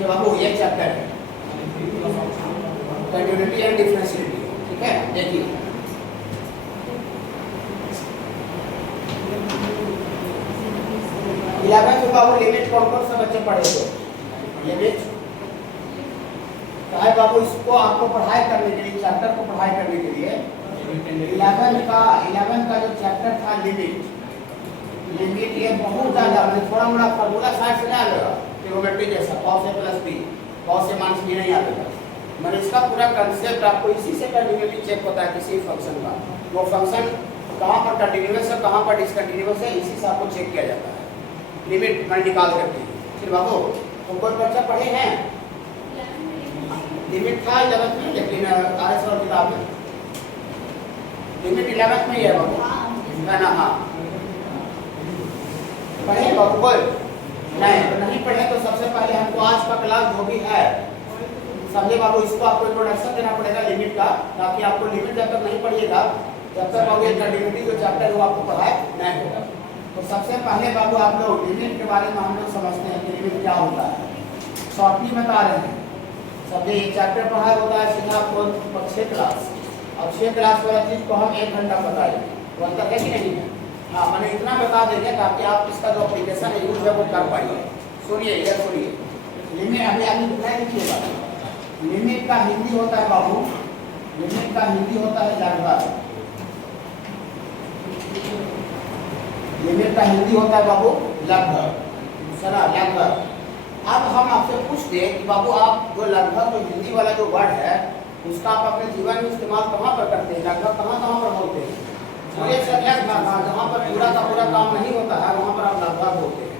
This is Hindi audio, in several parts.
ठीक है बाबू, ये चैप्टर है कंटिन्यूटी एंड डिफरेंशिएबिलिटी। ठीक है, देखिए इलेवन में बाबू लिमिट कौन कौन सा बच्चे पढ़े थे? लिमिट चाहे बाबू इसको आपको पढ़ाई करने के लिए, चैप्टर को पढ़ाई करने के लिए 11 का जो चैप्टर था लिमिट, ये बहुत ज्यादा थोड़ा मोड़ा फार्मूला साइड से नहीं आएगा ट्रिग्नोमेट्री जैसा cos a + b cos a - b नहीं आएगा। मैंने इसका पूरा कंसेप्ट आपको इसी से कंटिन्यूटी चेक होता है किसी फंक्शन का, वो फंक्शन कहाँ पर कंटिन्यूअस है कहाँ पर डिसकंटिन्यूअस है, इसी से आपको चेक किया जाता है लिमिट मैं निकाल करके। फिर बाबू तो कोई बच्चा पढ़े हैं लिमिट था 11th में, लेकिन RS और किताब में लिमिट 11th में ही है बाबू है ना? हाँ पढ़े बाबू कोई नहीं पढ़े तो सबसे पहले हमको आज का क्लास जो भी है समझे बाबू, इसको आपको इंट्रोडक्शन देना पड़ेगा लिमिट का, ताकि आपको लिमिट जब तक नहीं पढ़िएगा तब तक बाबू ये कंटिन्यूटी जो चैप्टर है वो आपको पढ़ाए नहीं होगा। तो सबसे पहले बाबू आप लोग लिमिट के बारे में हम लोग समझते हैं कि लिमिट क्या होता है, शॉर्टली बता रहे हैं। समझे ये चैप्टर पढ़ाई होता है सीधा आपको 6 क्लास, अब 6 क्लास वाला चीज को हम 1 घंटा बताएंगे, वो अंतर है कि नहीं है? हाँ मैंने इतना बता देंगे ताकि आप इसका जो एप्लीकेशन है यूज है वो कर पाइए। सुनिए इधर सुनिए, लिमिट अभी लिखिएगा। लिमिट का हिंदी होता है बाबू, लिमिट का हिंदी होता है लगभग, लिमिट का हिंदी होता है बाबू लगभग, सुना लगभग। अब हम आपसे पूछते हैं कि बाबू आप जो लगभग जो हिंदी वाला जो वर्ड है उसका आप अपने जीवन में इस्तेमाल कहाँ पर करते हैं? लगभग कहाँ पर बोलते हैं? जहाँ पर पूरा का पूरा काम नहीं होता है वहाँ पर आप लगभग बोलते हैं।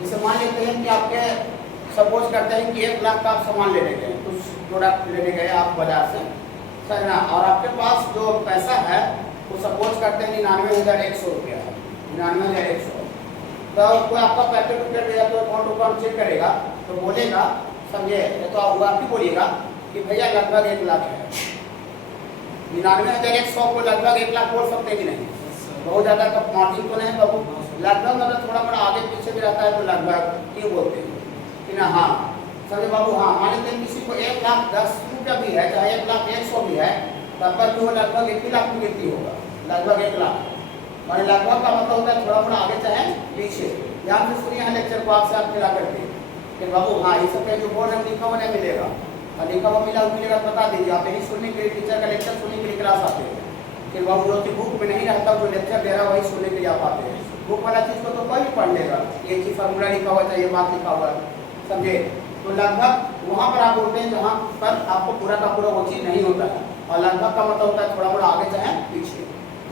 जैसे मान लेते हैं कि आपके सपोज करते हैं कि 1 लाख का आप सामान लेने गए, कुछ प्रोडक्ट लेने गए आप बाजार से, सर ना, और आपके पास जो पैसा है वो सपोज करते हैं 99,100 रुपया है, 99,100। तो कोई आपका पैकेट उकेट या तो अकाउंट चेक करेगा तो बोलेगा, समझे, तो आप भी बोलिएगा कि भैया लगभग 1 लाख है। 99,100 को लगभग 1 लाख बोल सकते कि नहीं? बहुत ज़्यादा का मार्जिन तो नहीं बाबू, लगभग मतलब थोड़ा बड़ा आगे पीछे भी रहता है तो लगभग क्यों बोलते हैं कि ना? हाँ समझे बाबू। हाँ मान लेते हैं किसी को 1,10,000 रुपया भी है, चाहे 1,01,000 भी है, तब पर भी वो लगभग 1 ही लाख में गिनती होगा, लगभग 1 लाख। माने लगभग का मतलब होता है थोड़ा बड़ा आगे चाहे पीछे। ध्यान से सुनिए यहाँ लेक्चर को आपसे आप मिला करके कि बाबू हाँ ये सब जो बोर्ड में लिखा हुआ नहीं मिलेगा, और लिखा हुआ मिलेगा बता दीजिए। आप यही सुनने के लिए टीचर का लेक्चर सुनने के लिए क्लास आते हैं, फिर बाबू जो कि बुक में नहीं रहता जो लेक्चर दे रहा वही सुनने के लिए आप आते हैं। बुक वाला चीज़ को तो कोई भी पढ़ लेगा, ये चीज़ फार्मूला लिखा हुआ था, ये बात लिखा हुआ, समझे। तो लगभग वहाँ पर आप बोलते हैं जहाँ पर आपको पूरा का पूरा वो चीज़ नहीं होता है, और लगभग का मतलब होता है थोड़ा बड़ा आगे चाहे पीछे।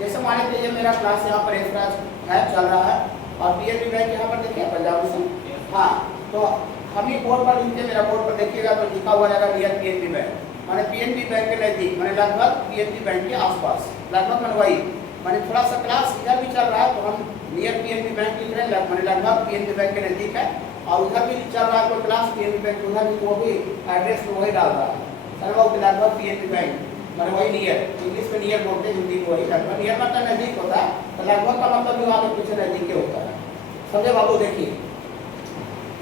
जैसे मान लीजिए ये मेरा क्लास यहाँ पर एसराज है चल रहा है, और PNB बैंक यहाँ पर देखिए पंजाब नेशनल। हाँ तो हम ये बोर्ड पर लिखते, मेरा बोर्ड पर देखिएगा तो लिखा हुआ रहेगा नियर PNB बैंक, मैंने PNB बैंक के नज़दीक, मैंने लगभग PNB बैंक के आसपास, लगभग मैंने वही, मैंने थोड़ा सा क्लास इधर भी चल रहा है तो हम नियर PNB बैंक लिख रहे हैं, मैंने लगभग PNB बैंक के नज़दीक है, और उधर भी चल रहा है कोई क्लास PNB बैंक, उधर भी वो भी एड्रेस में वही डाल रहा है, सर वो लगभग PNB बैंक, मैंने वही नियर, इंग्लिश में नियर बोलते हैं, हिंदी में वही लगभग। नियर मतलब नज़दीक होता है, तो लगभग का मतलब भी आगे पीछे नज़दीक के होता है, समझे बाबू। देखिए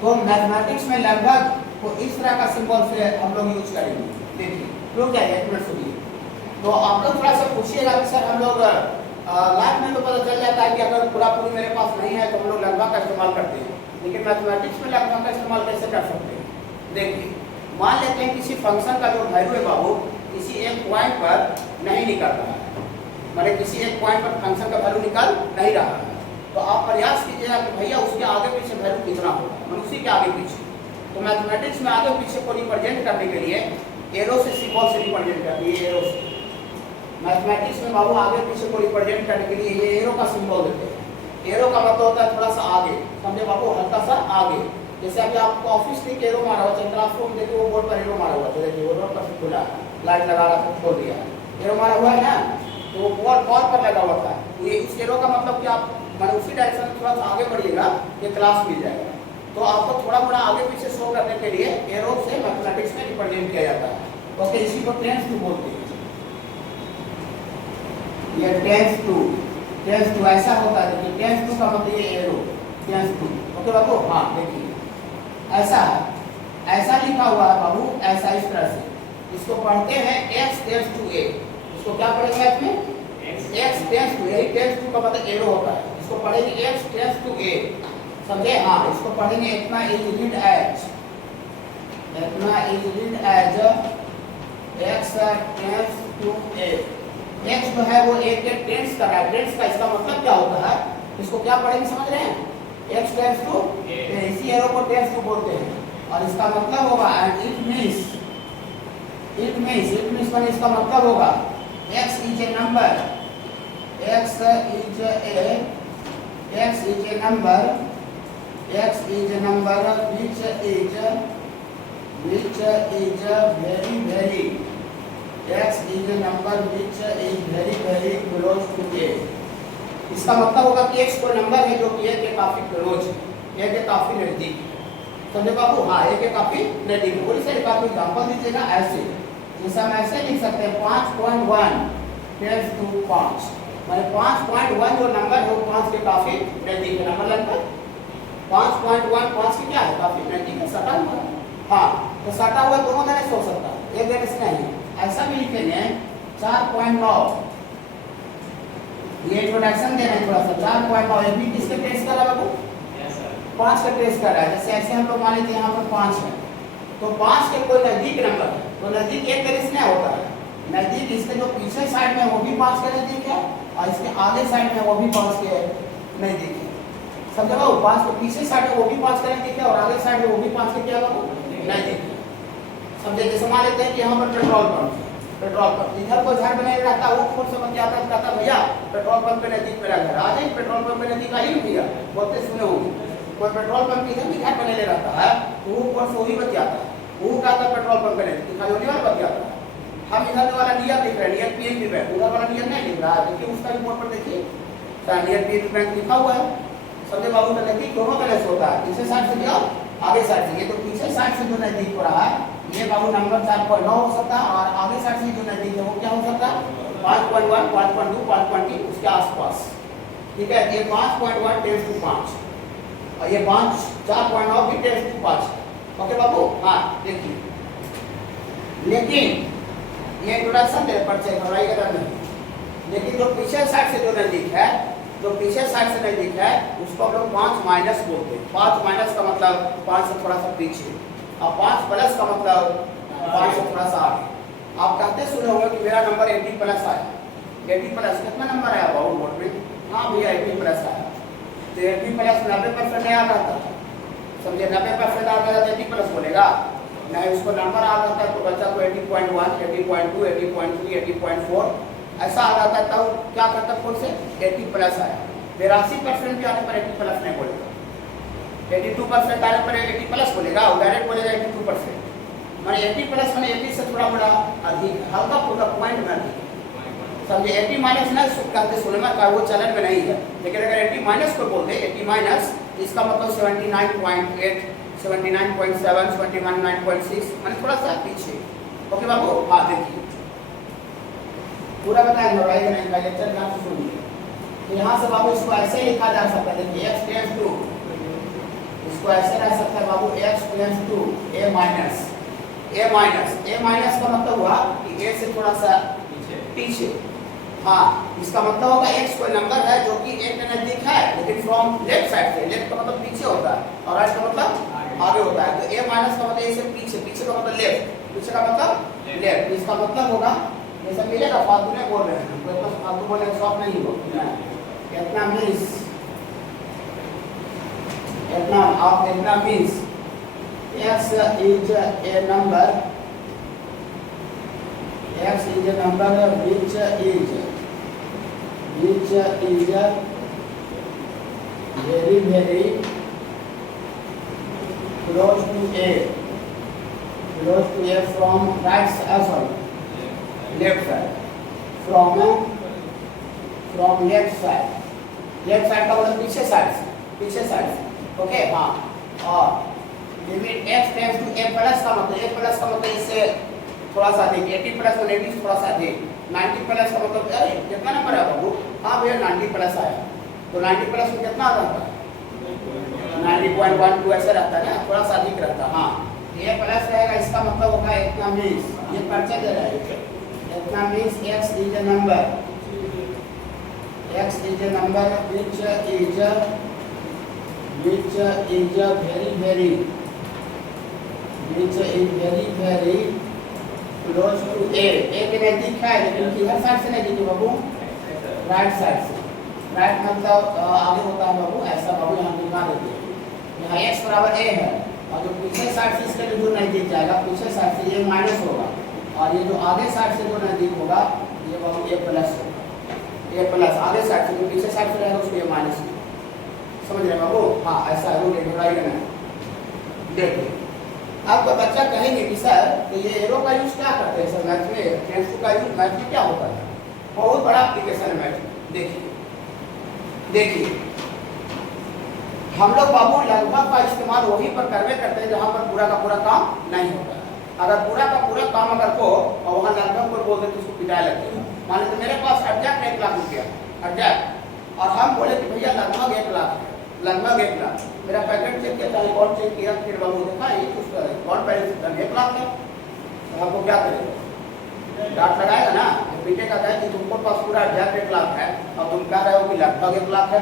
तो मैथमेटिक्स में लगभग को इस तरह का सिंबल से हम लोग यूज करेंगे। देखिए रुक जाइए एक मिनट सुनिए, तो आप लोग थोड़ा सा पूछिएगा कि सर हम लोग मैथ में तो पता चल जाता है कि अगर पूरा पूरी मेरे पास नहीं है तो हम लोग लगभग का इस्तेमाल करते हैं, लेकिन मैथमेटिक्स में लगभग का इस्तेमाल कैसे कर सकते हैं? देखिए मान लेते हैं किसी फंक्शन का जो वैल्यू है बाबू किसी एक पॉइंट पर नहीं निकल रहा है, मतलब किसी एक पॉइंट पर फंक्शन का वैल्यू निकल नहीं रहा है, तो आप प्रयास कीजिएगा कि भैया उसके आगे पीछे वैल्यू कितना होगा, मतलब उसी के आगे पीछे। तो मैथमेटिक्स में आगे पीछे को रिप्रेजेंट करने के लिए एरो से सिंबल से रिप्रेजेंट करते हैं, एरो से। मैथमेटिक्स में बाबू आगे पीछे को रिप्रेजेंट करने के लिए ये एरो का सिंबल देते हैं। एरो का मतलब होता है थोड़ा सा आगे, समझे बाबू, हल्का सा आगे। जैसे अभी आपको ऑफिस में एरो मारा हुआ है, क्लासरूम देखिए वो बोर्ड पर एरो मारा हुआ है, देखिए वो बोर्ड पर खुला है, लाइट लगा रहा था खोल दिया, एरो मारा हुआ है ना, तो वो बॉल पर लगा हुआ था। ये इस एरो का मतलब कि आप मैंने उसी डायरेक्शन में थोड़ा सा आगे बढ़िएगा ये क्लास मिल जाएगा। तो आपको थोड़ा मोड़ा आगे पीछे शो करने के लिए एरो से मैथमेटिक्स में रिप्रेजेंट किया जाता है। ओके, इसी को टेंस टू बोलते हैं, ये टेंस टू ऐसा होता है। देखिए टेंस टू का मतलब ये एरो टेंस टू। ओके बाबू, हाँ देखिए ऐसा है, ऐसा लिख लिखा हुआ है बाबू ऐसा इस तरह से, इसको पढ़ते हैं x टेंड्स टू a। इसको क्या पढ़ेंगे इसमें x टेंड्स टू, यही टेंड्स टू का मतलब एरो होता है, इसको पढ़ेंगे x टेंड्स टू a, समझे? हाँ, इसको पढ़ेंगे इतना इज रीड एज, इतना is read as x tends to a। x जो है वो a के टेंड्स कर रहा है, टेंड्स का इसका मतलब क्या होता है, इसको क्या पढ़ेंगे समझ रहे हैं? x टेंड्स टू a, इसी एरो को टेंड्स टू बोलते हैं, और इसका मतलब होगा एंड इट मींस माने इसका मतलब होगा x is a number, x is a number which is very x is a number which is very close to a। इसका मतलब होगा कि x कोई नंबर है जो कि a के काफी क्लोज है, a के काफी नजदीक, समझे बाबू? हाँ, a के काफी नजदीक। और इसे काफी एग्जांपल दीजिएगा ऐसे, जैसे हम ऐसे लिख सकते हैं 5.1 टेंड्स टू 5, माने 5.1 जो नंबर है वो 5 के काफी नजदीक है। नंबर लगता है 5.1 5 के क्या है, काफी नजदीक है, सटा हुआ है। हाँ, तो सटा हुआ दोनों तरह से हो सकता है, एक देने से नहीं। ऐसा भी लिखेंगे 4.9, ये इंट्रोडक्शन दे रहे हैं थोड़ा सा। 4.9 ये भी किसके टेस्ट कर रहा है बाबू? 5 का टेस्ट कर रहा है। जैसे ऐसे हम लोग मान लेते हैं यहाँ पर 5 है, तो 5 के कोई नजदीक नंबर है, तो नजदीक एक तरह से नहीं होता है, नजदीक इसके जो पीछे साइड में वो भी 5 के नजदीक है, और इसके आगे साइड में वो भी 5 के नजदीक है, समझे बाबू? 5 के पीछे साइड में वो भी 5 के नजदीक है, और आगे साइड में वो भी 5 के क्या बाबू नजदीक है, समझे? जैसे मान लेते हैं कि यहाँ पर पेट्रोल पंप इधर कोई घर बने रहता है, वो खोल समझ के आता है, कहता भैया पेट्रोल पंप के नजदीक मेरा घर, आ जाइए पेट्रोल पंप के नजदीक आइए भैया, बोलते सुने होंगे। कोई पेट्रोल पंप इधर भी घर बने ले रहता है, तो वो ऊपर से वही बतियाता है, वो कहता है पेट्रोल पंप के नजदीक, खाली होने वाला बतियाता है। हम इधर वाला नियर लिख रहे हैं, नियर पीएनबी बैंक, उधर वाला नियर नहीं लिख रहा है, देखिए उसका भी बोर्ड पर देखिए नियर पीएनबी बैंक लिखा हुआ है, समझे बाबू? का नजदीक दोनों तरह से होता है, पीछे साइड से जाओ आगे साइड से, ये तो पीछे साइड से जो नजदीक हो रहा है ये बाबू नंबर 4.9 हो सकता है, और आगे साइड से जो नजदीक है वो क्या हो सकता है 5.1 5.2 5.3 उसके आसपास, ठीक है? ये 5.1 टेंड्स टू 5, और ये 4.9 भी टेंड्स टू 5, ओके बाबू? हाँ, देखिए, लेकिन ये इंट्रोडक्शन दे परिचय घबराइएगा नहीं, लेकिन जो पीछे साइड से जो नजदीक है, जो पीछे साइड से नजदीक है उसको हम लोग 5 माइनस बोलते हैं। 5 माइनस का मतलब 5 से थोड़ा सा पीछे, और 5 प्लस का मतलब 5 से थोड़ा सा आगे। आप कहते सुने होंगे कि मेरा नंबर 80 प्लस आया, 80 प्लस कितना नंबर आया बाबू बोर्ड में? हाँ भैया 80 प्लस आया, तो 80 प्लस 90% नहीं आ रहा था, समझे? 90% आ गया तो 80 प्लस बोलेगा नहीं, उसको नंबर आ रहा था तो बच्चा को 80.1 80.2 80.3 80.4 ऐसा आ रहा था, तब क्या करता फुल से 80 प्लस आया। 82% भी आने पर 80 प्लस नहीं बोलेगा, 82% आने पर 80 प्लस बोलेगा, और डायरेक्ट बोलेगा 82%, माने 80 प्लस माने 80 से थोड़ा बड़ा अधिक, हल्का फुल्का पॉइंट में अधिक, समझे? 80 माइनस ना कहते सुने में का वो चलन में नहीं है, लेकिन अगर 80 माइनस को बोलते 80 माइनस, इसका मतलब 79.8 79.7 79.6 माने थोड़ा सा पीछे, ओके बाबू? हाँ, देखिए पूरा बताएंगे, बताइए नहीं का लेक्चर ध्यान से सुनिए। तो यहाँ से बाबू इसको ऐसे लिखा जा सकता है, देखिए x टेंड्स टू, इसको ऐसे रह सकता है बाबू x tends to a minus, a minus का मतलब हुआ कि a से थोड़ा सा पीछे। हाँ, इसका मतलब होगा x कोई नंबर है जो कि a के नजदीक है, लेकिन फ्रॉम लेफ्ट साइड से, लेफ्ट का मतलब पीछे होता है और राइट का मतलब आगे होता है, तो a माइनस का मतलब a से पीछे, पीछे का मतलब लेफ्ट, पीछे का मतलब लेफ्ट। इसका मतलब होगा जैसा मिलेगा, फालतू नहीं बोल रहे हैं, कोई फालतू बोलने का शौक नहीं हो, इतना मीन्स इतना आप इतना means x is a number, x is a number which is very close to a from right side, left side, from left side का मतलब पीछे साइड से, ओके? हाँ, और limit x tends to a plus का मतलब इससे थोड़ा सा अधिक, 80 प्लस और 80 से थोड़ा सा अधिक, 90 प्लस का मतलब अरे कितना नंबर है बाबू? हाँ भैया 90 प्लस आया, तो 90 प्लस में कितना रहता है 90.12 ऐसा रहता है ना, थोड़ा सा अधिक रहता है। हाँ, a प्लस रहेगा x का मतलब होगा इतना मीन्स, ये परिचय दे रहा है, इतना means x is a number, x is a number which is very close to a के नजदीक है, लेकिन किधर साइड से नजदीक है बाबू? राइट साइड से। राइट मतलब आगे होता है बाबू, ऐसा बाबू यहाँ दिखा देते हैं। यहाँ x बराबर a है और जो पीछे साइड से इसके जो नजदीक जाएगा, पीछे साइड से ये माइनस होगा और ये जो आगे साइड से जो नजदीक होगा ये बाबू a प्लस होगा। ये प्लस आगे साइड से, जो पीछे साइड से रहेगा उसको ये माइनस, समझ रहे हैं बाबू? हाँ ऐसा है, वो घबराइएगा नहीं। देखिए अब तो बच्चा कहेंगे कि सर तो ये एरो का यूज क्या करते हैं सर मैथ में, टेंस का यूज मैथ में क्या होता है? बहुत बड़ा एप्लीकेशन है मैथ में। देखिए हम लोग बाबू लगभग का इस्तेमाल वहीं पर करते हैं जहाँ पर पूरा का पूरा काम नहीं होता है। अगर पूरा का पूरा काम अगर को और वहाँ लगभग पर बोल देते उसको पिटाई लगती है। मान लीजिए मेरे पास एग्जैक्ट 1 लाख रुपया एग्जैक्ट, और हम बोले कि भैया लगभग 1 लाख है, लगभग 1 लाख। मेरा पैकेट चेक किया, चाहे कौन चेक किया, फिर बाबू देखा ये कुछ कौन पैसे 1 लाख है, तो आपको क्या करेगा? डांट लगाएगा ना, पीछे का कहे कि तुमको पास पूरा एग्जैक्ट 1 लाख है और तुम कह रहे हो कि लगभग 1 लाख है।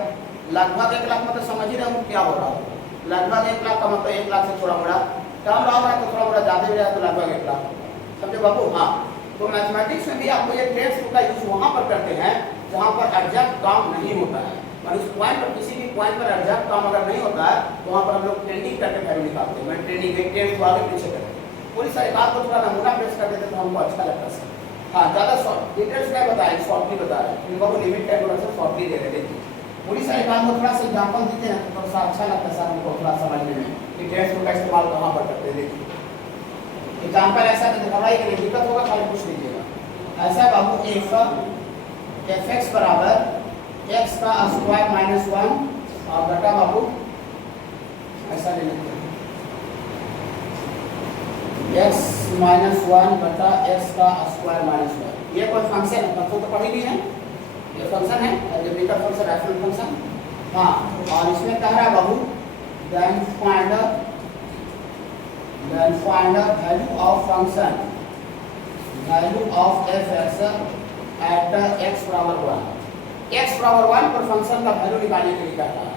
लगभग 1 लाख मतलब समझ ही रहे हो क्या हो रहा हो। लगभग 1 लाख का मतलब 1 लाख से थोड़ा मोड़ा कम रहा है, तो थोड़ा मोड़ा ज्यादा भी रहा तो लगभग 1 लाख, समझे बाबू? हाँ, तो मैथमेटिक्स में भी आपको ये टेंस का यूज वहाँ पर करते हैं जहाँ पर एग्जैक्ट काम नहीं होता है, और उस पॉइंट पर किसी भी पॉइंट पर एग्जैक्ट काम अगर नहीं होता है तो वहाँ पर हम लोग ट्रेंडिंग करके वैल्यू निकालते हैं। मैं ट्रेंडिंग टेंस को आगे पीछे करते हैं, पूरी सारी बात को थोड़ा नमूना पेश कर देते तो हमको अच्छा लगता है। हाँ ज़्यादा शॉर्ट डिटेल्स क्या बताएं, शॉर्टली बता रहे हैं, इनको लिमिट टाइम थोड़ा सा शॉर्टली दे रहे हैं। पूरी सारी बात को थोड़ा सा एग्जाम्पल देते हैं तो थोड़ा सा अच्छा लगता है सर हमको थोड़ा समझने में कि टेंस का इस्तेमाल कहाँ पर करते हैं। देखिए एग्जाम्पल ऐसा कि घबराई के दिक्कत होगा, खाली पूछ लीजिएगा। ऐसा बाबू एफ एक्स बराबर एक्स का स्क्वायर माइनस 1 और बटा बाबू ऐसा ले लेते हैं एक्स माइनस 1 बटा एक्स का स्क्वायर माइनस 1। ये कोई फंक्शन है, फंक्शन तो पढ़ी नहीं है, ये फंक्शन है एलिमेंटल फंक्शन, रैशनल फंक्शन। हाँ, और इसमें कह रहा है बाबू then find the value of function, value of f(x) at x बराबर 1। x बराबर 1 पर फंक्शन का वैल्यू निकालने के लिए कह रहा है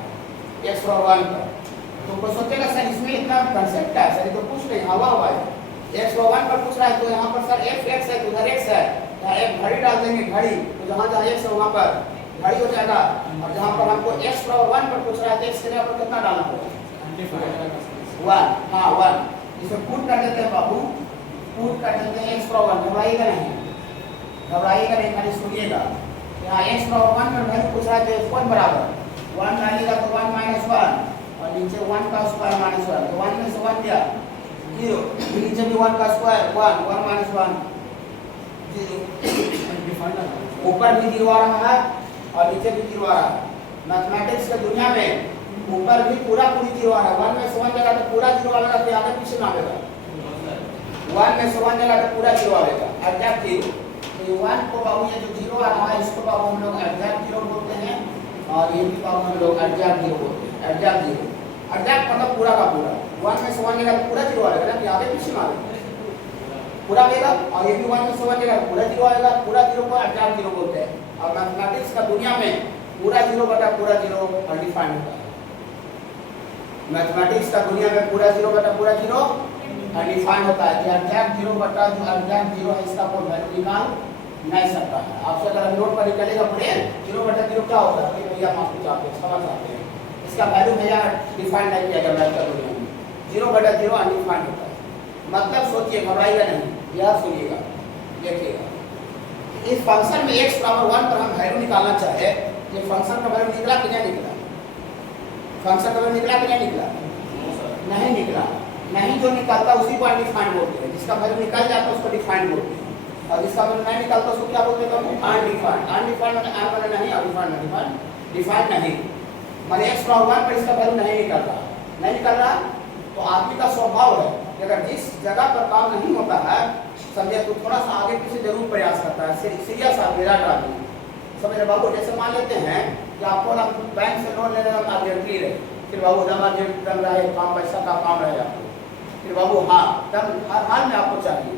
x बराबर 1 पर। तो कोई सोचेगा सर इसमें इतना कंसेप्ट क्या है सर, ये तो कुछ नहीं हवा हुआ है। x बराबर 1 पर पूछ रहा है तो यहाँ पर सर f(x) है तो उधर x है, यहाँ एक घड़ी डाल देंगे, घड़ी तो जहाँ जहाँ x है वहाँ पर घड़ी हो जाएगा, और जहाँ पर हमको x बराबर 1 पर पूछ रहा है तो x के जगह पर कितना डालना पड़ेगा? 1। हाँ 1, इसे पुट कर देते हैं बाबू, पुट कर देते हैं x बराबर 1। घबराइएगा नहीं, खाली सुनिएगा। यहाँ x बराबर 1 पर वैल्यू पूछ रहा है तो f1 बराबर 1 डालिएगा तो 1 माइनस 1 और नीचे 1 का स्क्वायर माइनस 1, तो 1 में से 1 गया 0, नीचे भी 1 का स्क्वायर 1 माइनस 1 0, ऊपर भी 0 आ रहा है और नीचे भी 0 आ रहा है। मैथमेटिक्स की दुनिया में ऊपर भी पूरा पूरी 0 आ रहा है, 1 में से 1 जगह तो पूरा 0 आएगा, फिर आगे पीछे ना आएगा। 1 में से 1 जगह तो पूरा 0 आएगा, एग्जैक्ट 0। तो 1 को बाबू ये जो 0 आ रहा है इसको बाबू हम लोग एग्जैक्ट 0 बोलते हैं, और ये भी बाबू हम लोग एग्जैक्ट 0 बोलते हैं। एग्जैक्ट 0 एग्जैक्ट मतलब पूरा का पूरा। 1 में से 1 जगह तो पूरा 0 आएगा ना, फिर आगे पीछे ना आएगा, पूरा आएगा। और ये भी 1 में से 1 जगह पूरा 0 आएगा, पूरा 0 को एग्जैक्ट 0 बोलते हैं। और मैथमेटिक्स का दुनिया में पूरा 0 बटा पूरा 0 अनडिफाइंड होता है। मैथमेटिक्स का दुनिया में पूरा 0 बटा पूरा 0 अनडिफाइंड होता है कि एग्जैक्ट 0 बटा जो एग्जैक्ट 0 है इसका कोई वैल्यू निकाल नहीं सकता है। आपसे अगर नोट पर निकलेगा पढ़े 0 बटा 0 क्या होता है भैया, आप कुछ आप समझ आते हैं, इसका वैल्यू भैया डिफाइन नहीं किया गया मैथ का दुनिया में। 0 बटा 0 अनडिफाइंड होता है, मतलब सोचिए, घबराइएगा नहीं, यह सुनिएगा, देखिएगा। इस फंक्शन में x बराबर 1 पर हम वैल्यू निकालना चाहे, ये फंक्शन का वैल्यू निकला कि नहीं निकला? फंक्शन का वैल्यू निकला कि नहीं निकला? नहीं निकला। नहीं जो निकलता उसी को अनडिफाइंड बोलते हैं, जिसका वैल्यू निकल जाता है उसको डिफाइंड बोलते हैं, और जिसका वैल्यू नहीं निकलता उसको क्या बोलते हैं? अनडिफाइंड। अनडिफाइंड मतलब नहीं, अनडिफाइंड डिफाइंड नहीं, माने x बराबर 1 पर इसका वैल्यू नहीं निकल रहा, तो आदमी का स्वभाव है कि अगर जिस जगह पर काम नहीं होता है समझे तो थोड़ा सा आगे पीछे जरूर प्रयास करता है, सीरियस आदमी समझे बाबू। जैसे मान लेते हैं कि आपको ना बैंक से लोन लेने का आप गारंटी रहे, फिर बाबू जमा बन रहा है, काम पैसा का काम रहे आपको, कि बाबू हाँ तब हर हाल में आपको चाहिए।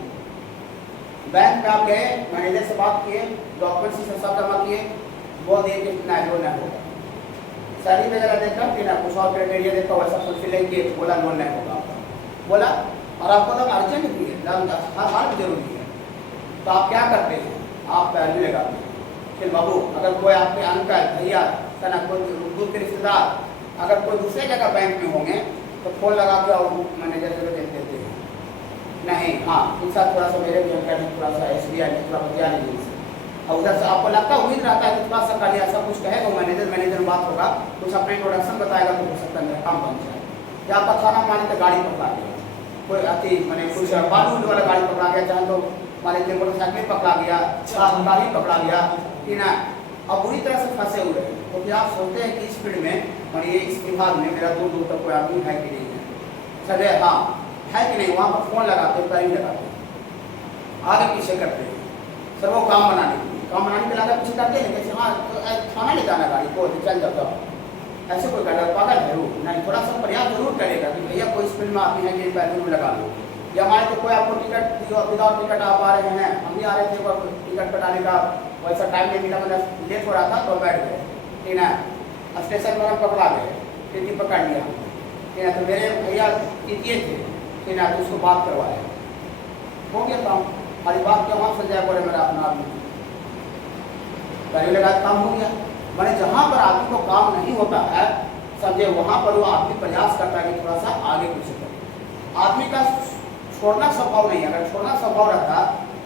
बैंक में आप गए, मैनेजर से बात किए, डॉक्यूमेंट से सब जमा किए, बोल दिए कि ना लोन नहीं होगा, सैलरी वगैरह देखा कि ना कुछ और क्राइटेरिया देखा वैसा फुलफिल किए, बोला लोन नहीं होगा आपका, बोला और आपको तब अर्जेंट भी है, हर हाल में जरूरी है, तो आप क्या करते हैं, आप वैल्यू लगाते हैं। फिर बाबू अगर कोई आपके अंकल भैया ना कोई दूर के रिश्तेदार अगर कोई दूसरे जगह बैंक में होंगे तो फोन लगा के और मैनेजर से देख देते हैं, नहीं हाँ इस साथ थोड़ा सा मेरे भी अंकल थोड़ा सा SBI में थोड़ा बतिया लीजिए, और उधर से आपको लगता है उम्मीद रहता है कि थोड़ा सा कल ऐसा कुछ कहेगा मैनेजर बात होगा, कुछ अपना इंट्रोडक्शन बताएगा तो हो सकता है मेरा काम बन जाए। या आपका खाना माने तो गाड़ी पकड़ा गया, कोई अति मैंने कुछ बालू वाला गाड़ी पकड़ा गया, चाहे तो मान लीजिए मोटरसाइकिल पकड़ा गया, गाड़ी पकड़ा गया कि ना, अब बुरी तरह से फंसे हुए हैं। तो फिर आप सोचते हैं कि इस फील्ड में और ये इस विभाग में मेरा दूर दूर तक कोई आदमी है कि नहीं है, चले हाँ है कि नहीं, वहाँ पर फोन लगाते हैं, टाइम लगाते हैं, आगे पीछे करते हैं, सर वो काम बनाने के लिए आगे पीछे करते हैं, कैसे हाँ तो थाना ले जाना गाड़ी को चल जाता, ऐसे कोई कर पागल है वो नहीं, थोड़ा सा प्रयास जरूर करेगा कि भैया कोई इस फील्ड में आती है कि पैसे में लगा लो, या हमारे तो कोई आपको टिकट विदाउट टिकट आप आ रहे हैं, हम भी आ रहे थे टिकट कटाने का वैसा टाइम नहीं मिला, मतलब लेट हो रहा था तो बैठ गए, ठीक है, स्टेशन पर हम पकड़ा गए, टीटी पकड़ लिया, ठीक है, तो मेरे भैया टीटीए थे, ठीक है, तो उसको बात करवाया, हो गया काम, खाली बात क्या वहाँ से जाए बोले मेरा अपना आदमी गाड़ी लगा काम हो गया। मैंने जहाँ पर आदमी को काम नहीं होता है समझे, वहाँ पर वो आदमी प्रयास करता है कि थोड़ा सा आगे पीछे करे। आदमी का छोड़ना स्वभाव नहीं है, अगर छोड़ना स्वभाव रहता,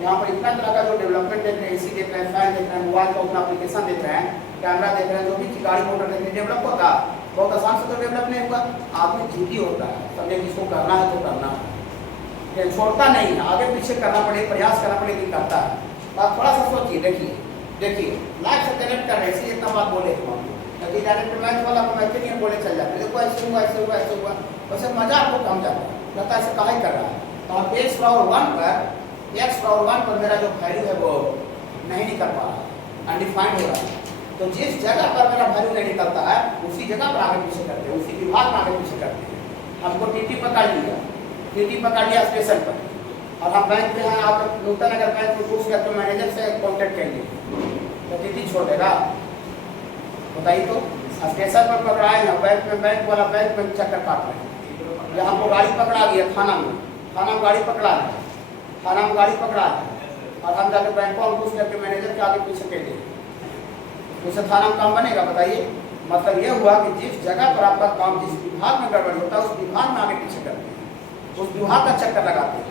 यहाँ पर इतना तरह का जो डेवलपमेंट देख रहे हैं, AC देख रहे हैं, फैन देख रहे हैं, मोबाइल का अपना एप्लीकेशन देख रहे हैं, कैमरा देख रहे हैं, जो भी गाड़ी मोटर देख रहे हैं, डेवलप होता बहुत आसान से तो डेवलप नहीं होगा। आदमी झूठी होता है, समझे जिसको करना है तो करना है, छोड़ता नहीं है, आगे पीछे करना पड़े, प्रयास करना पड़े कि करता है। आप थोड़ा सा सोचिए, देखिए लाइफ से कनेक्ट कर रहे हैं, इतना बात बोले क्योंकि डायरेक्ट मैच वाला को मैच नहीं बोले चल जाते, देखो ऐसे हुआ ऐसे हुआ ऐसे हुआ, वैसे मजा आपको कम जाता है, लगता है ऐसे काहे कर रहा है। तो आप x पावर 1 पर मेरा जो वैल्यू है वो नहीं निकल पा रहा है, अनडिफाइंड हो रहा है। तो जिस जगह पर मेरा वैल्यू नहीं निकलता है उसी जगह पर आगे पीछे करते हैं, उसी विभाग में आगे पीछे करते हैं। हमको टीटी पकड़ लिया स्टेशन पर, और हम बैंक में हैं, आप नूतन अगर बैंक में पूछ गया तो मैनेजर से कॉन्टेक्ट करेंगे तो टीटी छोड़ देगा, बताइए। तो स्टेशन पर पकड़ाए ना, बैंक वाला बैंक में चक्कर काट रहे हैं, या हमको गाड़ी पकड़ा गया थाना में गाड़ी पकड़ा है, और हम जाकर बैंक को पूछ करके मैनेजर के आगे पीछे कह दें, उससे थाना में काम बनेगा, बताइए। मतलब ये हुआ कि जिस जगह पर आपका काम, जिस विभाग में गड़बड़ होता है उस विभाग में आगे पीछे करते हैं, उस विभाग का चक्कर लगाते हैं,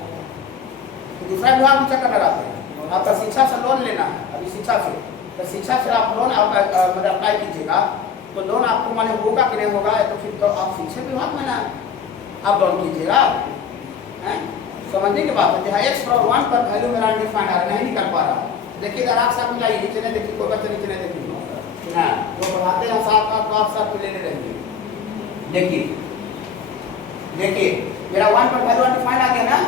तो दूसरा विभाग में चक्कर लगाते हैं। आपका शिक्षा से लोन लेना है, अभी शिक्षा से आप लोन मतलब अप्लाई कीजिएगा, तो लोन आपको माने होगा कि नहीं होगा, तो फिर तो आप शिक्षा विभाग में ना आप लोन कीजिएगा, समझने की बात है। x पावर 1 पर वैल्यू मेरा अनडिफाइंड आ रहा है, नहीं निकल पा रहा। देखिए इधर आप साथ मिलाइए, नीचे नहीं देखिए, कोई बच्चा नीचे नहीं देखिए ना, जो पढ़ाते हैं साथ लेने रहेंगे। देखिए मेरा 1 पर वैल्यू अनडिफाइंड आ गया ना,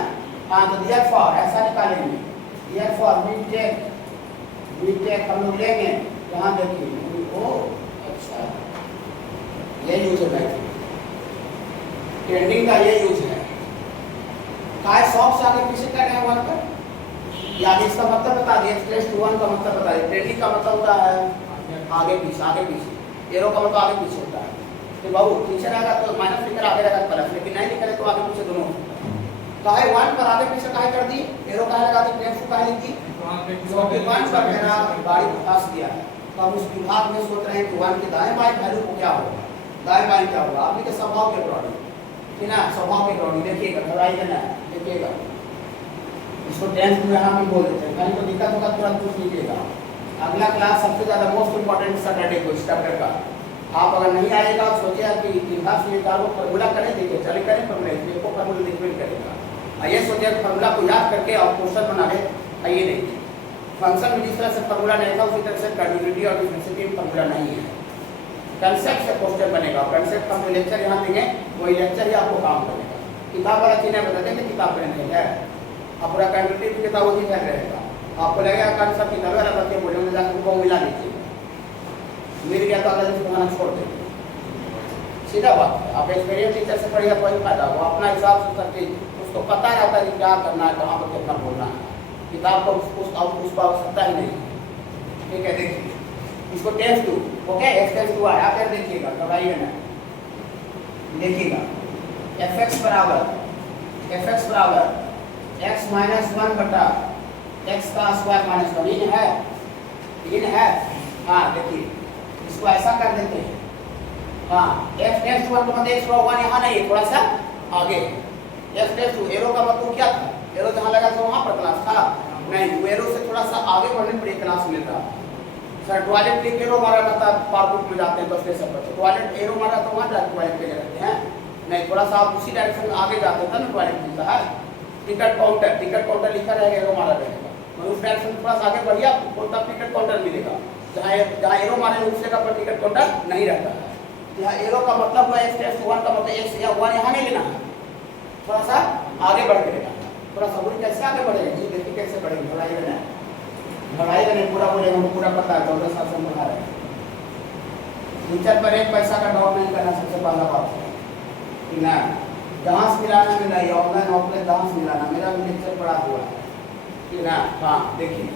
हाँ तो दियर फॉर ऐसा निकालेंगे, दियर फॉर बीटेक हम लोग लेंगे, यहाँ देखिए ओ अच्छा ये यूज है, ट्रेंडिंग का ये यूज है, काय सॉफ्ट से आगे पीछे कर रहे हैं 1 पर, या इसका मतलब बता दिए, एक्सप्रेस टू 1 का मतलब बता दिए। ट्रेंडिंग का मतलब होता है आगे पीछे, एरो का मतलब आगे पीछे होता है। तो बाबू पीछे रहेगा तो माइनस लिखकर आगे रहेगा प्लस, लेकिन नहीं लिखे तो आगे पीछे दोनों। काहे 1 पर आगे पीछे काहे कर दी, एरो काहे लगा दी, प्लेन को काहे लिख दी, क्योंकि 1 पर मेरा गाड़ी को फंस दिया है। तो अब उस विभाग में सोच रहे हैं कि 1 के दाएं बाएं वैल्यू को क्या होगा, दाएं बाएं क्या होगा, आपके स्वभाव के अकॉर्डिंग, ठीक ना, स्वभाव के अकॉर्डिंग देखिएगा, घबराइए ना, देखिएगा। इसको 10th में हम भी बोल देते हैं, कहीं को दिक्कत होगा तुरंत पूछ लीजिएगा। अगला क्लास सबसे ज़्यादा मोस्ट इंपॉर्टेंट सैटरडे को स्टैप्टर का, आप अगर नहीं आएगा सोचिए कि विभाग से निकालो, फॉर्मूला करें, देखिए चले करें फॉर्मूला, इसलिए को फॉर्मूला डिपेंड करेगा। आइए सोचिए फॉर्मूला को याद करके और क्वेश्चन बना ले, आइए देखिए फंक्शन में जिस तरह से फॉर्मूला नहीं था उसी तरह से कंटिन्यूटी और डिफरेंशिएबिलिटी में फॉर्मूला नहीं है। कंसेप्ट से क्वेश्चन बनेगा, कंसेप्ट का जो लेक्चर यहाँ देंगे वही लेक्चर ही आपको काम करेगा। किताब वाला चीज़ें बता देंगे, किताब में नहीं है, आप पूरा कंटिन्यूटी की किताब वही फैल रहेगा, आपको लगेगा कंसेप्ट किताब वाला बच्चे बोले उन्हें जाकर उनको मिला दीजिए, मिल गया तो अगले दिन बनाना छोड़ देंगे, सीधा बात है। आप एक्सपीरियंस टीचर से पढ़िएगा कोई फायदा, वो अपना हिसाब से सब चीज उसको पता रहता है कि क्या करना है, कहाँ पर कितना बोलना है। किताब को उसको आवश्यकता ही नहीं है। ठीक है, देखिए इसको टेस्ट 2 ओके, एक्स टेस्ट 2 आया, फिर देखिएगा घबराइए ना, देखिएगा एफ एक्स बराबर एक्स माइनस 1 बटा एक्स का स्क्वायर माइनस 1 इन है। हाँ देखिए इसको ऐसा कर देते हैं, हाँ एक्स टेस्ट 1 तो मतलब एक्स का 1 यहाँ नहीं है, थोड़ा सा आगे। एक्स टेस्ट 2 एरो का मतलब क्या था, एरो जहाँ लगा था वहाँ पर क्लास था नहीं, वो एरो से थोड़ा सा आगे बढ़ने पर एक क्लास मिल रहा है। सर टॉयलेट क्लिक एरो मारा रहता है, पार्क में जाते हैं बस सब बच्चे, टॉयलेट एरो मारा तो वहाँ जाकर टॉयलेट पे रहते हैं नहीं, थोड़ा सा आप उसी डायरेक्शन में आगे जाते थे ना, टॉयलेट मिलता है। टिकट काउंटर लिखा रहेगा, एरो मारा रहेगा, मतलब उस डायरेक्शन में थोड़ा सा आगे बढ़िए आपको तब टिकट काउंटर मिलेगा। जहाँ एरो मारे उस जगह पर टिकट काउंटर नहीं रहता है। यहाँ एरो का मतलब है एक्स टेस्ट 1 का मतलब एक्स या 1 यहाँ नहीं लेना है, थोड़ा सा आगे बढ़ के लेना है। थोड़ा सा बोली कैसे आगे बढ़ेगा जी, देखिए कैसे बढ़ेगी, बढ़ाएगा नहीं पूरा बोलेगा, हमको पूरा पता है 14 साल से बढ़ा रहे हैं। टीचर पर एक पैसा का डाउट नहीं करना, सबसे पहला बात है कि ना जहाँ से मिलाना मिला, ऑनलाइन ऑफलाइन जहाँ से मिलाना, मेरा भी लेक्चर पढ़ा हुआ है कि ना। हाँ देखिए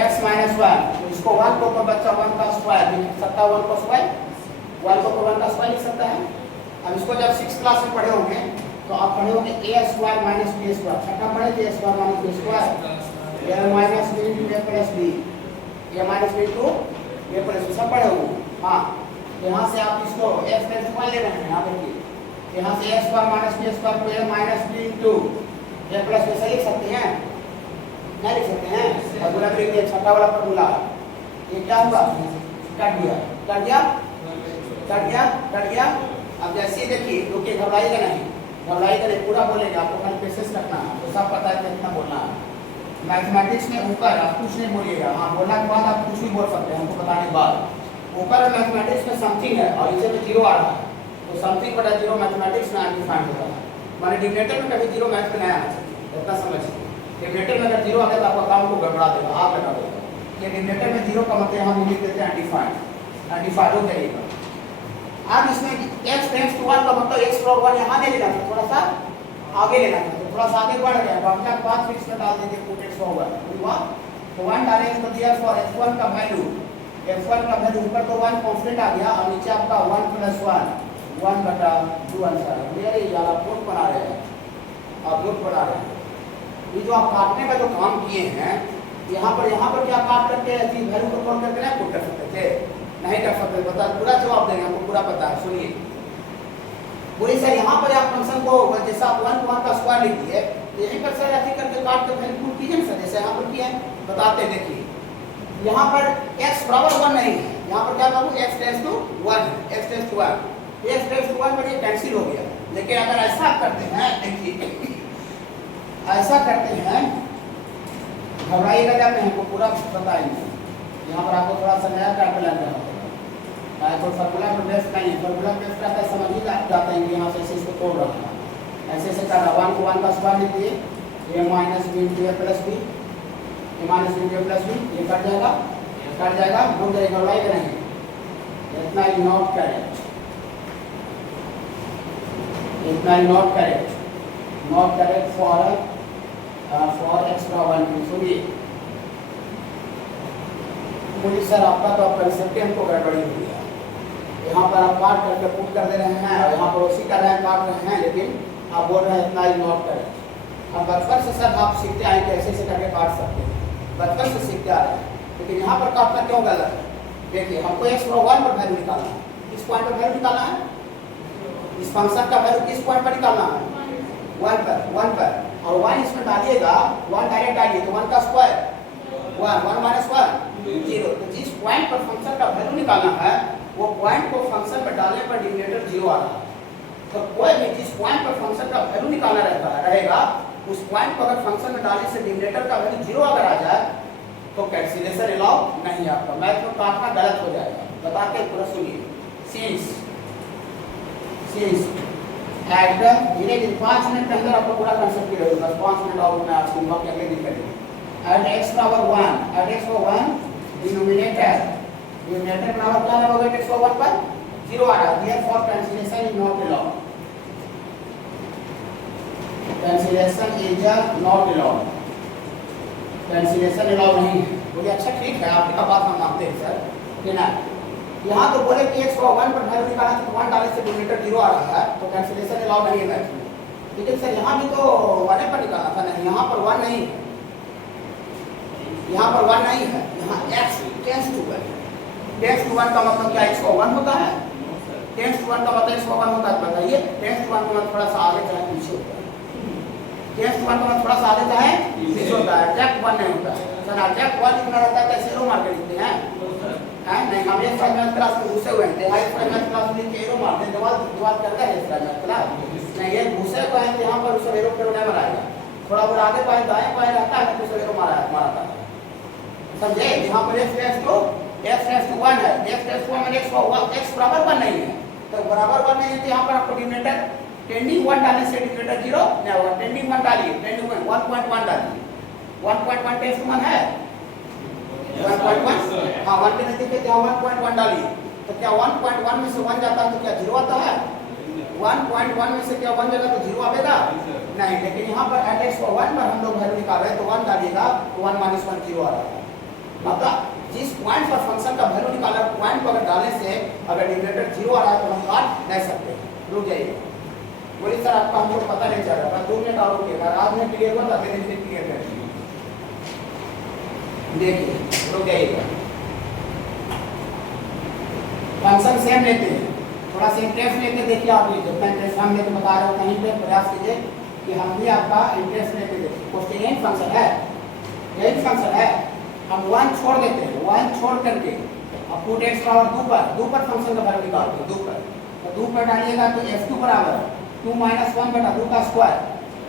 x माइनस 1, इसको 1 को बच्चा 1 का स्क्वायर लिख सकता है, 1 का स्क्वायर 1 को 1 का स्क्वायर लिख सकता है। अब इसको जब 6th क्लास में पढ़े होंगे तो आप पढ़े होंगे a square minus b square, छठा पढ़े थे a square minus b square, a minus b into a plus b, a minus b into a plus b, सब पढ़े होंगे। हाँ यहाँ से आप इसको x प्लस 1 ले रहे हैं, यहाँ देखिए यहाँ से a square minus b square को a minus b into a plus b से लिख सकते हैं, नहीं लिख सकते हैं। अब बोला देखिए छठा वाला फॉर्मूला ये क्या हुआ, कट गया। अब जैसे देखिए रुकिए, घबराइएगा नहीं, पूरा बोलेगा, आपको खाली पेशेंस रखना है, तो सब पता है कितना बोलना है। मैथमेटिक्स में ऊपर आप कुछ नहीं बोलिएगा, हाँ बोलने के बाद आप कुछ भी बोल सकते हैं हमको बताने के बाद। ऊपर मैथमेटिक्स में समथिंग है और नीचे में 0 आ रहा है, तो समथिंग बटा 0 मैथमेटिक्स में अनडिफाइंड होता है, माने डिनोमिनेटर में कभी 0 मैथ में नहीं आना चाहिए, इतना समझिए। डिनोमिनेटर में अगर 0 आ गया तो आपका काम को गड़बड़ा देगा, आप लगा देगा। ये डिनोमिनेटर में 0 का मतलब हम लिख देते हैं अनडिफाइंड हो जाएगा। अब इसमें x टेंड्स टू 1 का मतलब x प्लस 1 यहाँ नहीं लेना था, थोड़ा सा आगे लेना था, थोड़ा सा आगे बढ़ गया, तो आपका बात फिक्स में डाल दीजिए पुट x होगा हुआ, तो 1 डालेंगे तो दिया फॉर f1 का वैल्यू ऊपर तो 1 कांस्टेंट आ गया और नीचे आपका 1 प्लस 1 बटा 2 आंसर है। ये यार आप नोट बना रहे हैं, ये जो आप काटने का जो काम किए हैं यहाँ पर क्या काट करके ऐसी वैल्यू को कॉल करके नहीं पुट कर सकते थे, नहीं कर सकते, बता पूरा जवाब देंगे, हमको पूरा पता है। सुनिए बोलिए सर यहाँ पर आप फंक्शन को जैसा आप 1 का स्क्वायर लिख दिए, यहीं पर सर ऐसे करके काट के वैल्यू पुट कीजिए सर, जैसे यहाँ पर किए बताते हैं। देखिए यहाँ पर x बराबर 1 नहीं है, यहाँ पर क्या बाबू x टेंड्स टू 1 पर ये कैंसिल हो गया। लेकिन अगर ऐसा करते हैं, देखिए ऐसा करते हैं, घबराइएगा जब नहीं, हमको पूरा बताएंगे। यहाँ पर आपको थोड़ा सा नया कैलकुलेट करना पड़ेगा, तो फॉर्मूला पर बेस नहीं है, फॉर्मूला बेस रहता है, समझ ही जाते हैं कि यहाँ से इसको तोड़ रखना ऐसे कर रहा। 1 को 1 का स्क्वायर लिख दिए, a minus b into a plus b, ये कट जाएगा, घूम जाएगा, घबराइएगा नहीं, इतना ही नॉट करेक्ट फॉर एक्स्ट्रा 1। सुनिए बोलिए सर आपका तो कंसेप्ट हमको गड़बड़ी हुई है, यहाँ पर आप काट करके पुट कर दे रहे हैं और यहाँ पर उसी कर रहे हैं, काट रहे हैं, लेकिन आप बोल रहे हैं इतना ही नॉट करेक्ट। अब बचपन से सर आप सीखते आए कि ऐसे करके काट सकते हैं, बचपन से सीखते आ रहे हैं, लेकिन यहाँ पर काटना क्यों गलत है। देखिए हमको एक्स्ट्रा 1 पर वैल्यू निकालना है, किस पॉइंट पर वैल्यू निकालना है, इस फंक्शन का वैल्यू किस पॉइंट पर निकालना है, 1 पर, और 1 इसमें डालिएगा, 1 डायरेक्ट डालिए तो 1 का स्क्वायर 1 माइनस 1 0। तो जिस पॉइंट पर फंक्शन का वैल्यू निकालना है वो पॉइंट को फंक्शन में डालने पर डिनोमिनेटर 0 आ रहा है। तो कोई भी जिस पॉइंट पर फंक्शन का वैल्यू निकालना रहेगा उस पॉइंट को अगर फंक्शन में डालने से डिनोमिनेटर का वैल्यू 0 अगर आ जाए तो कैंसिलेशन अलाउ नहीं है, आपका मैथ में काटना गलत हो जाएगा। बताते पूरा सुनिए, सिंस एट धीरे 5 मिनट के अंदर आपको पूरा कंसेप्ट क्लियर होगा, 5 मिनट और मैं आज सुनवा के अगले दिन करेंगे। एट x पावर 1 डिनोमिनेटर बराबर क्या होगा, x पावर 1 पर 0 आ रहा है, therefore cancellation is not allowed. Cancellation is not allowed, cancellation allow नहीं है। बोले अच्छा ठीक है, आपका बात हम मानते हैं सर, कि ना यहाँ तो बोले कि 101 पर वैल्यू निकाला तो 1 डालने से डिनोमिनेटर 0 आ रहा है, तो कैंसिलेशन अलाउ नहीं है मैथ में। लेकिन सर यहाँ भी तो 1 पर निकालना था, नहीं यहाँ पर 1 नहीं है, यहाँ पर 1 नहीं है, यहाँ x tends to 1, tends to 1 का मतलब क्या 101 होता है? टेंस टू 1 का मतलब 101 होता है, बताइए। टेंस टू 1 का मतलब थोड़ा सा आगे चाहे पीछे होता है, टेंस टू 1 का मतलब थोड़ा सा आगे चाहे पीछे होता है, एग्जैक्ट 1 नहीं होता है सर। एग्जैक्ट 1 कितना रहता है, कैसे एरो मार के लिखते हैं? हैं नहीं, हम एक मैथ क्लास में घुसे हुए हैं, हाई मैथ क्लास में एरो मारते हैं, दीवार करता है मैथ क्लास नहीं, ये घुसे हुए हैं, यहाँ पर उसे एरो पे बनाया आएगा, थोड़ा और आगे पाए दाएं पाए रहता है तो उसे एरो मारता है, समझे? यहाँ पर x टेंस टू 1 है, x टेंस टू 1 x बराबर 1 नहीं है, तो बराबर 1 नहीं है तो यहाँ पर आपको डिनोमिनेटर टेंडिंग 1 डालने से डिनोमिनेटर 0 नहीं होगा, टेंडिंग 1 डालिए, टेंडिंग 1.1 डालिए, 1.1 टेंस टू 1 है 1.1, हाँ 1 के नजदीक है, यहाँ 1.1 डालिए, तो क्या 1.1 में से 1 जाता है तो क्या 0 आता है? 1.1 में से क्या 1 जाएगा तो 0 आएगा नहीं, लेकिन यहाँ पर एट x को 1 पर हम लोग वैल्यू निकाल रहे हैं, तो 1 डालिएगा तो 1 - 1 0 आ रहा है। मतलब जिस पॉइंट पर फंक्शन का वैल्यू निकाला, पॉइंट को अगर डालने से अगर डिनोमिनेटर 0 आ रहा है तो हम काट नहीं सकते। रुक जाइए, बोलिए सर आपका हमको पता नहीं चल रहा, 2 मिनट और रुकिएगा, रात में क्लियर हुआ था, दिन दिन क्लियर कर देखिए, रुक जाइएगा। फंक्शन सेम लेते हैं, थोड़ा सा इंटरेस्ट लेके देखिए, आप ये जितना इंटरेस्ट हम लेके बता रहे हो कहीं पे प्रयास कीजिए कि हम भी आपका इंटरेस्ट लेके देखिए। क्वेश्चन यही फंक्शन है, यही फंक्शन है, हम 1 छोड़ देते हैं, 1 छोड़ करके अब पुट x बराबर 2 पर फंक्शन का वैल्यू निकालते हैं, 2 पर, तो 2 पर डालिएगा तो f2 बराबर 2 - 1 बटा 2 का स्क्वायर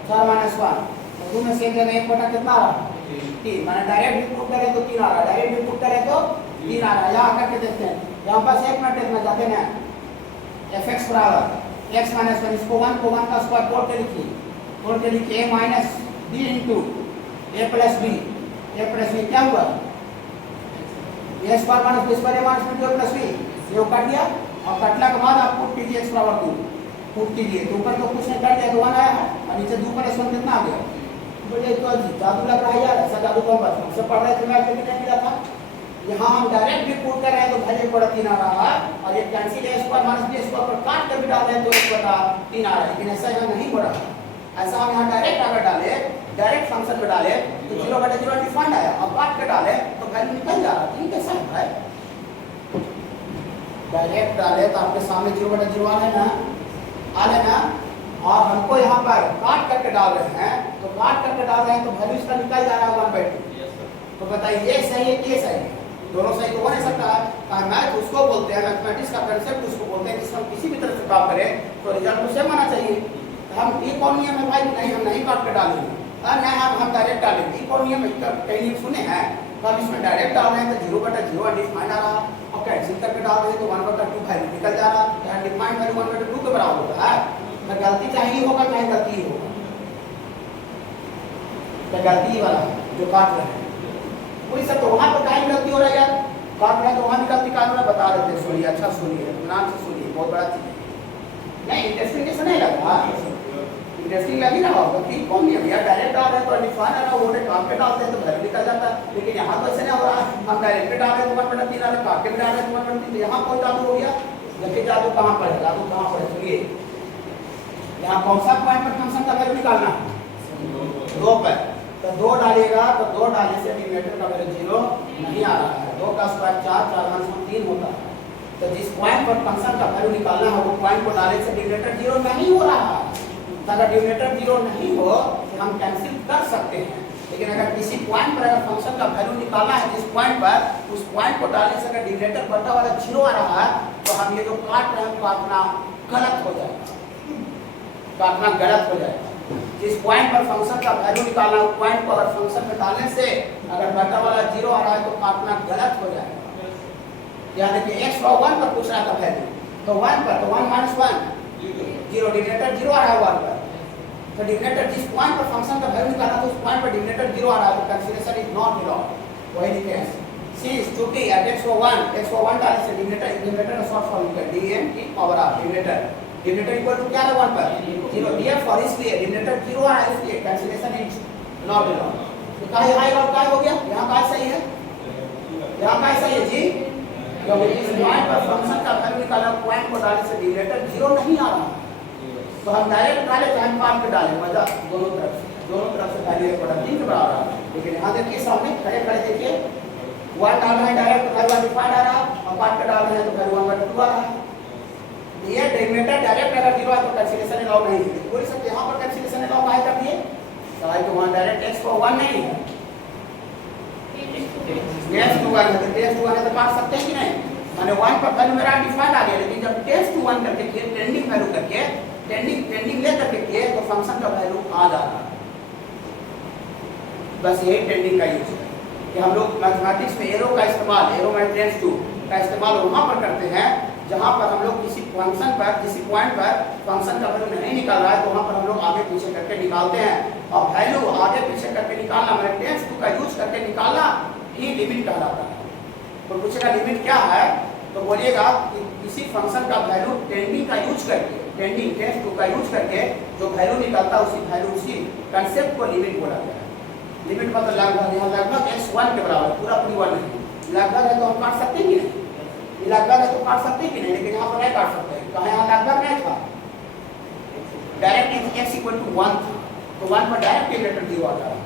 4 - 1, तो 2 में से जगह 1 बटा कितना आ रहा है 3, माने डायरेक्ट पुट करें तो 3 आ रहा है, डायरेक्ट पुट करें तो 3 आ रहा है। यहाँ करके देखते हैं, यहाँ पास 1 मिनट देखना चाहते हैं, fx बराबर x - 1, इसको 1 को 1 का स्क्वायर तोड़ के लिखिए, a minus b into a plus b, a plus b क्या हुआ a square minus b square a minus b plus b, ये काट दिया, और काटने के बाद आप पुट कीजिए x बराबर 2, पुट कीजिए, तो ऊपर तो कुछ नहीं काट दिया तो 1 आया है, और नीचे 2 प्लस 1 कितना आ गया? बोले तो जादू लग रहा है यार, ऐसा जादू कौन बता, हमसे पढ़ रहे थे मैथ में नहीं मिला था, यहाँ हम डायरेक्ट भी पुट कर रहे हैं तो वैल्यू बड़ा 3 आ रहा है, और ये cancel a square minus b square पर काट कर भी डाल रहे हैं तो 1 बटा 3 आ रहा है, लेकिन ऐसा यहाँ नहीं हो रहा है। ऐसा हम यहाँ डायरेक्ट अगर डाले, डायरेक्ट फंक्शन में डाले तो 0 बटा 0 डिफाइंड आया, और काट के डाले तो वैल्यू निकल जा रहा है, ठीक कैसा है? डायरेक्ट डाले तो आपके सामने 0 बटा 0 आ रहा है ना, और हमको यहाँ पर काट करके डाल रहे हैं, तो काट करके डाल रहे हैं तो वैल्यू इसका निकल जा रहा है 1/2। तो बताइए ये सही है कि ये सही है? दोनों सही तो हो नहीं सकता है, मैथ उसको बोलते हैं, मैथमेटिक्स का कंसेप्ट उसको बोलते हैं, जिसको हम किसी भी तरह से काम करें तो रिजल्ट तो सेम आना चाहिए। हम ये कौन नियम है भाई, नहीं हम नहीं काट के डालेंगे, नहीं हम डायरेक्ट डालेंगे, ये कौन नियम है कहीं सुने हैं? तो हम इसमें डायरेक्ट डाल रहे हैं तो 0 बटा 0 डिफाइंड आ रहा, और कैंसिल करके डाल रहे हैं तो 1/2 वैल्यू निकल जा रहा, यहाँ डिफाइंड वैल्यू 1/2 के बराबर होता है, तो गलती चाहिए होगा चाहे गलती ही होगा, तो गलती वाला जो काट रहे हैं वही सब, तो वहाँ पर कहीं गलती हो रही है, काट रहे हैं तो वहाँ भी गलती काट रहे हैं, बता रहे थे, सुनिए अच्छा सुनिए, नाम से सुनिए, बहुत बड़ा चीज है, नहीं इंटरेस्टिंग कैसे नहीं लगा, इंटरेस्टिंग लगी ना होगा कि कौन नहीं भैया डायरेक्ट डाल रहे हैं तो डिफाइन आ रहा है, वो काम पे डालते हैं तो वैल्यू निकल जाता है, लेकिन यहाँ तो ऐसे नहीं हो रहा, हम डायरेक्ट डाल रहे हैं तो 1/3 आ रहा है, काट के भी डाल रहे हैं तो 1/3, तो यहाँ कौन जादू हो गया? देखिए जादू कहाँ पर है, जादू कहाँ पर है, सुनिए, यहाँ कौन सा पॉइंट पर फंक्शन का वैल्यू निकालना है? 2 पर, तो 2 डालिएगा तो 2 डालने से डिनोमिनेटर का वैल्यू 0 नहीं आ रहा है, 2 का स्क्वायर 4, 4 - 3 होता है, तो जिस पॉइंट पर फंक्शन का वैल्यू निकालना है वो पॉइंट को डालने से डिनोमिनेटर 0 नहीं हो रहा है। अगर डिनोमिनेटर 0 नहीं हो तो हम कैंसिल कर सकते हैं, लेकिन अगर किसी पॉइंट पर अगर फंक्शन का वैल्यू निकालना है जिस पॉइंट पर, उस पॉइंट को डालने से अगर डिनोमिनेटर बटा वाला 0 आ रहा है तो हम ये जो काट रहे हैं काटना गलत हो जाएगा, काटना गलत हो जाएगा। जिस पॉइंट पर फंक्शन का वैल्यू निकालना है पॉइंट को अगर फंक्शन में डालने से अगर बटा वाला 0 आ रहा है तो काटना गलत हो जाएगा। यहाँ देखिए x और 1 पर पूछ रहा था वैल्यू, तो 1 पर तो 1 - 1 0, डिनोमिनेटर 0 आ रहा है 1 पर, तो डिनोमिनेटर जिस पॉइंट पर फंक्शन का वैल्यू निकालना तो उस पॉइंट पर डिनोमिनेटर 0 आ रहा है, तो कैंसिलेशन इज नॉट अलाउड, वही लिखे हैं। सिंस चूंकि x और 1 डालने से डिनोमिनेटर का शॉर्ट फॉर्म लिखा है dm की power r, denominator denominator equal to क्या है 1 पर 0 दिया फॉर इसलिए डिनोमिनेटर 0 आ रहा है इसलिए कैंसिलेशन इज नॉट अलाउड। तो काय आएगा और काय हो गया यहां काय सही है यहां काय सही है जी क्योंकि इस पॉइंट पर फंक्शन का वैल्यू निकाला पॉइंट को डालने से डिनोमिनेटर 0 नहीं आ रहा तो हम डायरेक्ट डाले चाहे पार्ट पे डालें मजा दोनों तरफ से वैल्यू एक बटा 3 के बराबर आ रहा है। लेकिन यहां देखिए सामने खड़े खड़े देखिए 1 डाल रहे हैं डायरेक्ट तो वैल्यू डिफाइंड आ रहा और पार्ट पे डाल रहे हैं तो वैल्यू 1/2 आ रहा है। ये डिनोमिनेटर डायरेक्ट अगर 0 है तो कैंसिलेशन अलाउ नहीं है। बोल सकते यहां पर कैंसिलेशन अलाउ काहे कर दिए साइड तो वहां डायरेक्ट x को 1 नहीं है टेंस टू 1 है तो टेंस टू 1 है तो काट सकते हैं कि नहीं माने 1 पर वैल्यू मेरा डिफाइंड आ गया लेकिन जब टेंस टू 1 करके फिर टेंडिंग वैल्यू करके टेंडिंग ले करके किए तो फंक्शन का वैल्यू आ जा रहा है। बस यही टेंडिंग का यूज है कि हम लोग मैथमेटिक्स में एरो का इस्तेमाल एरो में टेंस टू का इस्तेमाल वहां पर करते हैं जहां पर हम लोग किसी फंक्शन पर किसी पॉइंट पर फंक्शन का वैल्यू नहीं निकाल रहा है तो वहां पर हम लोग आगे पीछे करके निकालते हैं और वैल्यू आगे पीछे करके निकालना मतलब टेंस टू का यूज करके निकालना ही लिमिट कहलाता है। तो पूछेगा लिमिट क्या है तो बोलिएगा कि किसी फंक्शन का वैल्यू टेंडिंग का यूज करके टेंडिंग टेंस टू का यूज करके जो वैल्यू निकलता है उसी वैल्यू उसी कांसेप्ट को लिमिट बोला गया है। लिमिट मतलब लगभग यहाँ लगभग x 1 के बराबर पूरा पूरी 1 नहीं लगभग है तो हम काट सकते हैं कि नहीं लगभग है तो काट सकते हैं कि नहीं लेकिन यहाँ पर नहीं काट सकते कहाँ यहाँ लगभग नहीं था डायरेक्ट x इक्वल टू 1 था तो 1 पर डायरेक्ट डिनोमिनेटर 0 आता है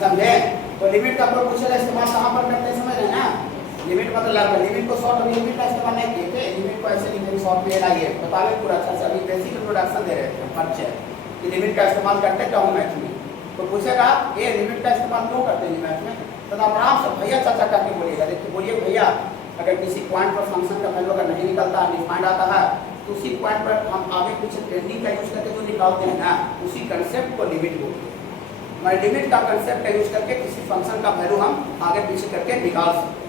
समझे। तो लिमिट का कोई पूछेगा इस्तेमाल कहाँ पर करते हैं समझ रहे हैं ना लिमिट मतलब लगभग लिमिट को शॉर्ट अभी लिमिट का इस्तेमाल नहीं किए थे लिमिट को ऐसे लिमिट शॉर्ट में लाइए बतावे पूरा अच्छा से अभी बेसिक इंट्रोडक्शन दे रहे थे परिचय कि लिमिट का इस्तेमाल करते क्या हूँ मैथ में तो पूछेगा ये लिमिट का इस्तेमाल क्यों करते हैं मैथ में तो आप आराम से भैया चाचा करके बोलिएगा देखिए बोलिए भैया अगर किसी पॉइंट पर फंक्शन का वैल्यू अगर नहीं निकलता डिफाइंड आता है तो उसी पॉइंट पर हम आगे पीछे टेंडिंग का यूज करके जो निकालते हैं ना उसी कंसेप्ट को लिमिट बोलते हैं। हमारे लिमिट का कंसेप्ट का यूज करके किसी फंक्शन का वैल्यू हम आगे पीछे करके निकाल सकते हैं।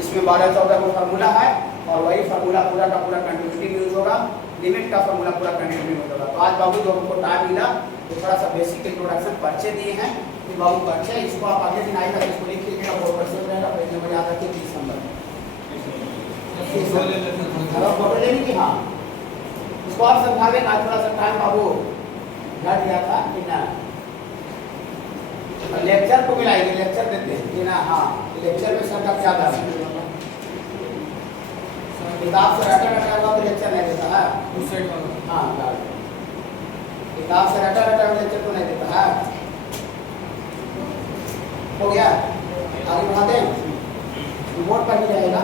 इसमें 12-14 का फार्मूला है और वही फार्मूला पूरा का पूरा कंटिन्यूटी यूज होगा लिमिट का फार्मूला पूरा कंटिन्यूटी यूज होगा। तो आज बाबू जो हमको टाइम मिला तो थोड़ा सा बेसिक इंट्रोडक्शन परिचय दिए हैं कि बाबू परिचय इसको आप आगे दिन आएगा इसको लिख लीजिएगा बहुत परिचय रहेगा पेज नंबर याद रखिए 30 नंबर फोटो लेनी कि हाँ इसको आप समझावे आज थोड़ा सा टाइम बाबू घट गया था कि ना लेक्चर को मिलाएंगे लेक्चर देते हैं कि ना हाँ लेक्चर में सबका क्या था किताब से रटा रटा हुआ तो लेक्चर नहीं देता है उस साइड वाला हाँ किताब से रटा रटा हुआ लेक्चर को नहीं देता है हो गया आगे बढ़ाते हैं बोर्ड पर ही रहेगा।